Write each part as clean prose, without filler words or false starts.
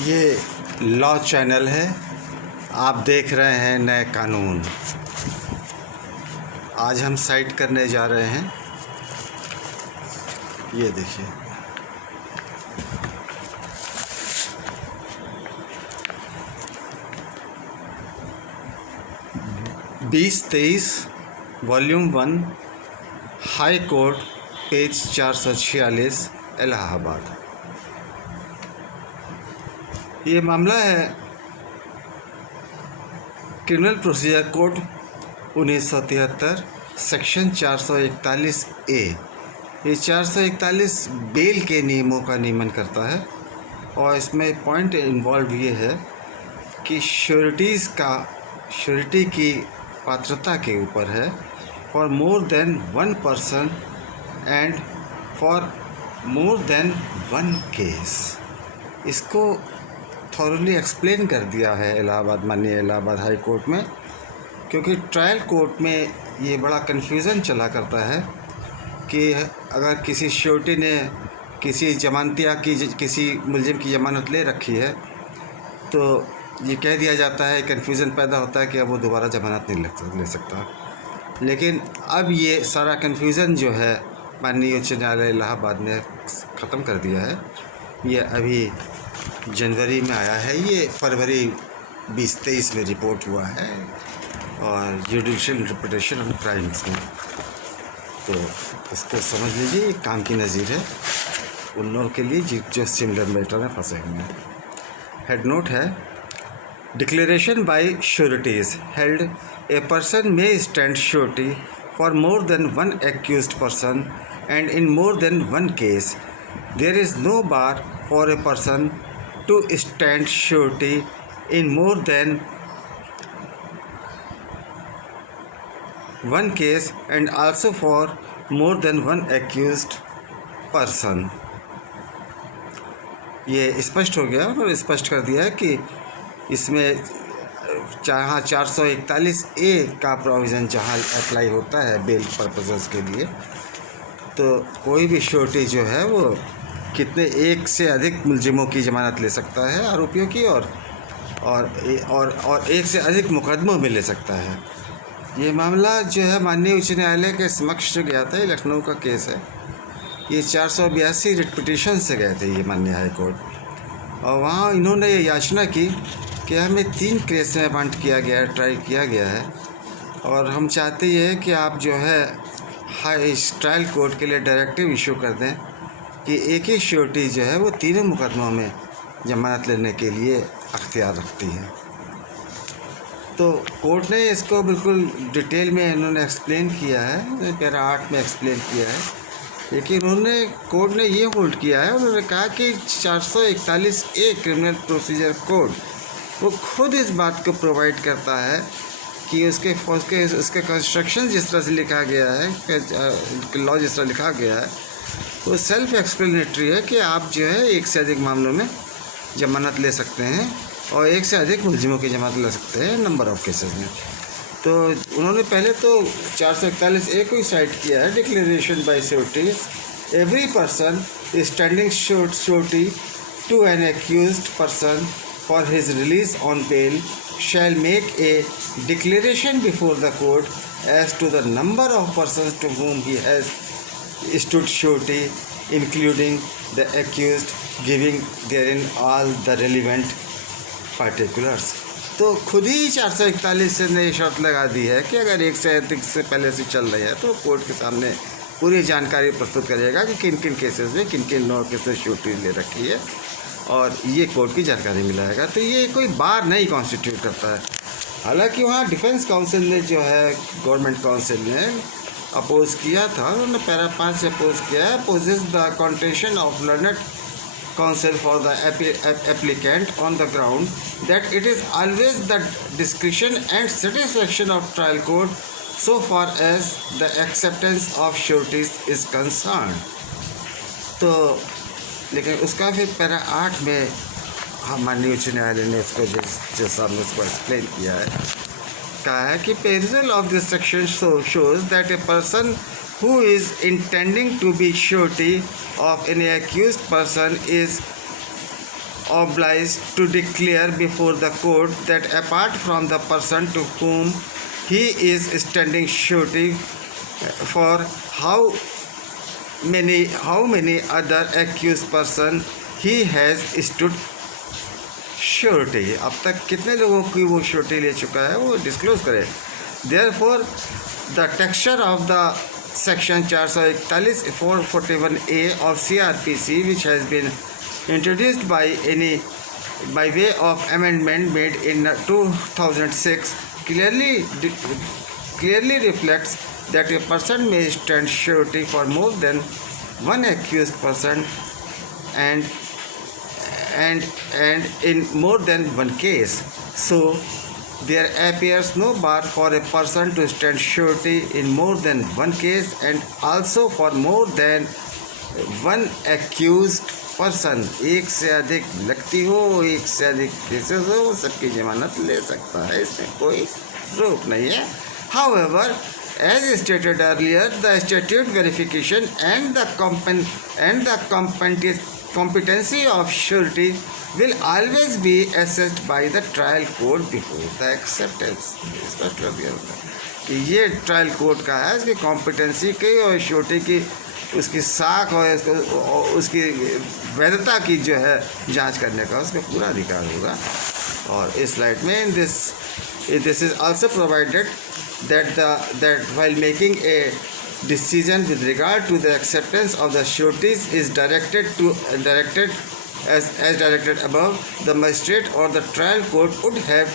ये law channel है। आप देख रहे हैं नए कानून। आज हम साइट करने जा रहे हैं। ये देखिए, बीस 23 volume 1 high court page 446 Allahabad. ये मामला है क्रिमिनल प्रोसीजर कोड 1973 सेक्शन 441 ए। ये 441 बेल के नियमों का नियमन करता है और इसमें पॉइंट इन्वॉल्व ये है कि श्योरिटी की पात्रता के ऊपर है for more than one person and for more than one case. इसको थॉरली एक्सप्लेन कर दिया है इलाहाबाद, माननीय इलाहाबाद हाई कोर्ट में, क्योंकि ट्रायल कोर्ट में ये बड़ा कन्फ्यूज़न चला करता है कि अगर किसी श्योरिटी ने किसी जमानतिया की किसी मुलजिम की ज़मानत ले रखी है तो ये कह दिया जाता है, कन्फ्यूज़न पैदा होता है कि अब वो दोबारा ज़मानत नहीं ले सकता। लेकिन अब ये सारा कन्फ्यूज़न जो है माननीय उच्च न्यायालय इलाहाबाद ने ख़त्म कर दिया है। ये अभी जनवरी में आया है, ये फरवरी 2023 में रिपोर्ट हुआ है और जुडिशियल इंटरप्रिटेशन ऑफ क्राइम्स में। तो इसको समझ लीजिए, ये काम की नज़ीर है उन लोगों के लिए जो सिमिलर मैटर में फंसे हुए हैं। हेड नोट है, declaration by sureties held a person may stand surety for more than one accused person and in more than one case there is no bar for a person to stand surety in more than one case and also for more than one accused person। ये स्पष्ट हो गया और स्पष्ट कर दिया है कि इसमें जहाँ 441 ए का प्रोविज़न जहाँ अप्लाई होता है बेल पर्पसेस के लिए, तो कोई भी श्योरिटी जो है वो कितने एक से अधिक मुलजिमों की ज़मानत ले सकता है, आरोपियों की, और एक से अधिक मुकदमों में ले सकता है। ये मामला जो है माननीय उच्च न्यायालय के समक्ष जो गया था, ये लखनऊ का केस है। ये 482 रिट पिटीशन से गए थे ये माननीय हाई कोर्ट, और वहाँ इन्होंने ये याचना की कि हमें 3 केस में वांट किया गया है, ट्राई किया गया है, और हम चाहते ये है कि आप जो है हाई ट्रायल कोर्ट के लिए डायरेक्टिव इशू कर दें कि एक ही श्योरिटी जो है वो तीनों मुकदमों में जमानत लेने के लिए अख्तियार रखती है। तो कोर्ट ने इसको बिल्कुल डिटेल में इन्होंने एक्सप्लेन किया है, पैरा 8 में एक्सप्लेन किया है। लेकिन कोर्ट ने ये होल्ड किया है, उन्होंने कहा कि 441 ए क्रिमिनल प्रोसीजर कोड वो खुद इस बात को प्रोवाइड करता है कि उसके कंस्ट्रक्शन जिस तरह से लिखा गया है, लॉ जिस तरह लिखा गया है, वो सेल्फ एक्सप्लेनेटरी है कि आप जो है एक से अधिक मामलों में जमानत ले सकते हैं और एक से अधिक मुलजिमों की जमानत ले सकते हैं नंबर ऑफ़ केसेस में। तो उन्होंने पहले तो 441 ए को ही साइट किया है, declaration by sureties every person standing surety to an accused person for his release on bail shall make a declaration before the court as to the number of person to whom he has stood surety including the accused, giving therein all the relevant particulars। तो खुद ही 441 से ने शर्त लगा दी है कि अगर एक से अधिक से पहले से चल रही है तो कोर्ट के सामने पूरी जानकारी प्रस्तुत करेगा कि किन किन केसेस में किन किन लोगों के श्योरिटी ले रखी है, और ये कोर्ट की जानकारी मिलाएगा। तो ये कोई बार नहीं कॉन्स्टिट्यूट करता है। हालांकि वहाँ डिफेंस काउंसिल ने जो है, गवर्नमेंट काउंसिल ने अपोज किया था, उन्होंने पैरा 5 से अपोज किया है, opposes the contention of learned counsel for the applicant on the ground that it is always the discretion and satisfaction of trial court so far as the acceptance of sureties is concern. तो लेकिन उसका फिर para 8 में माननीय उच्च न्यायालय ने इसको जो सामने उसको एक्सप्लेन किया है, कहा है कि perusal of this section shows that a person who is intending to be surety of any accused person is obliged to declare before the court that apart from the person to whom he is standing surety for how many other accused person he has stood surety, अब तक कितने लोगों की वो surety ले चुका है वो डिस्क्लोज करे। Therefore the texture of the section 441 441A of CRPC which has been introduced by way of amendment made in 2006 clearly reflects that a person may stand surety for more than one accused person and in more than one case. So there appears no bar for a person to stand surety in more than one case and also for more than one accused person. एक से अधिक व्यक्ति हो, एक से अधिक cases हो, सबकी जमानत ले सकता है, इसमें कोई रोक नहीं है। However, as stated earlier, the statute verification and the competency of surety will always be assessed by the trial court before the acceptance. कि ये ट्रायल कोर्ट का है, इसकी कॉम्पिटेंसी की और श्योरिटी की उसकी साख और उसकी वैधता की जो है जांच करने का उसका पूरा अधिकार होगा। और इस स्लाइड में this is also provided that while making a decision with regard to the acceptance of the sureties is directed as directed above, the magistrate or the trial court would have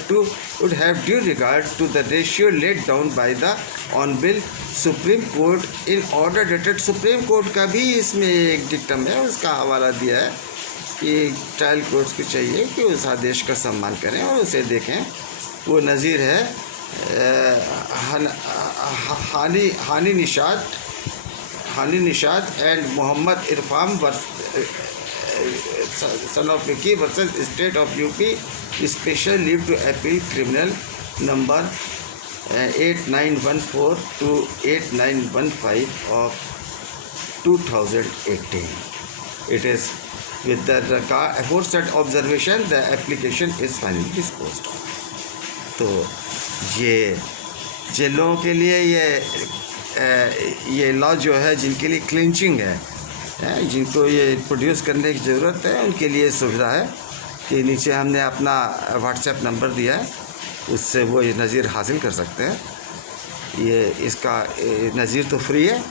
due regard to the ratio laid down by the Honorable Supreme Court in order dated Supreme Court का भी इसमें एक dictum है, उसका हवाला दिया है कि ट्रायल कोर्ट्स को चाहिए कि उस आदेश का सम्मान करें और उसे देखें। वो नज़ीर है Hani Nishad and Mohammad Irfan son of Vicky versus state of UP special leave to appeal criminal number 8914 to 8915 of 2018. It is with the aforesaid observation the application is finally disposed of. तो ये जिन लोगों के लिए ये लॉ जो है, जिनके लिए क्लिंचिंग है, जिनको ये प्रोड्यूस करने की ज़रूरत है, उनके लिए सुविधा है कि नीचे हमने अपना व्हाट्सएप नंबर दिया है, उससे वो ये नज़ीर हासिल कर सकते हैं। ये इसका नज़ीर तो फ्री है,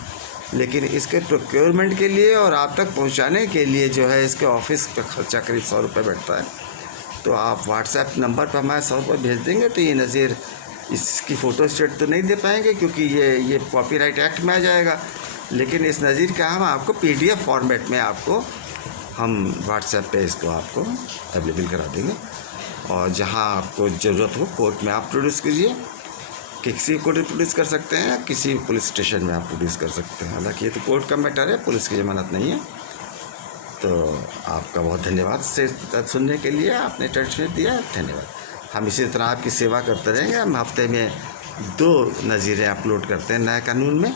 लेकिन इसके प्रोक्योरमेंट के लिए और आप तक पहुंचाने के लिए जो है इसके ऑफिस का खर्चा करीब 100 रुपये बैठता है। तो आप व्हाट्सएप नंबर पर हमारे 100 रुपये भेज देंगे तो ये नज़ीर इसकी फ़ोटो स्टेट तो नहीं दे पाएंगे क्योंकि ये कॉपीराइट एक्ट में आ जाएगा, लेकिन इस नज़ीर का हम आपको PDF फॉर्मेट में आपको हम व्हाट्सएप पे इसको आपको अवेलेबल करा देंगे। और जहाँ आपको ज़रूरत हो कोर्ट में आप प्रोड्यूस कीजिए, किसी को प्रोड्यूस कर सकते हैं, किसी पुलिस स्टेशन में आप प्रोड्यूस कर सकते हैं। हालांकि ये तो कोर्ट का मैटर है, पुलिस की ज़मानत नहीं है। तो आपका बहुत धन्यवाद से सुनने के लिए, आपने टेंशन दिया, धन्यवाद। हम इसी तरह आपकी सेवा करते रहेंगे। हम हफ्ते में 2 नज़ीरें अपलोड करते हैं नए कानून में।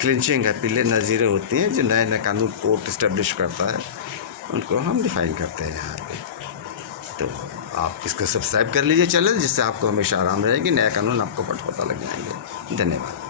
क्लिंचिंग अपीलें नज़ीरें होती हैं जो नए कानून कोर्ट इस्टेब्लिश करता है, उनको हम डिफ़ाइन करते हैं यहाँ पे। तो आप इसको सब्सक्राइब कर लीजिए चैनल, जिससे आपको हमेशा आराम रहेगी, नया कानून आपको फट पता लग जाएंगे। धन्यवाद।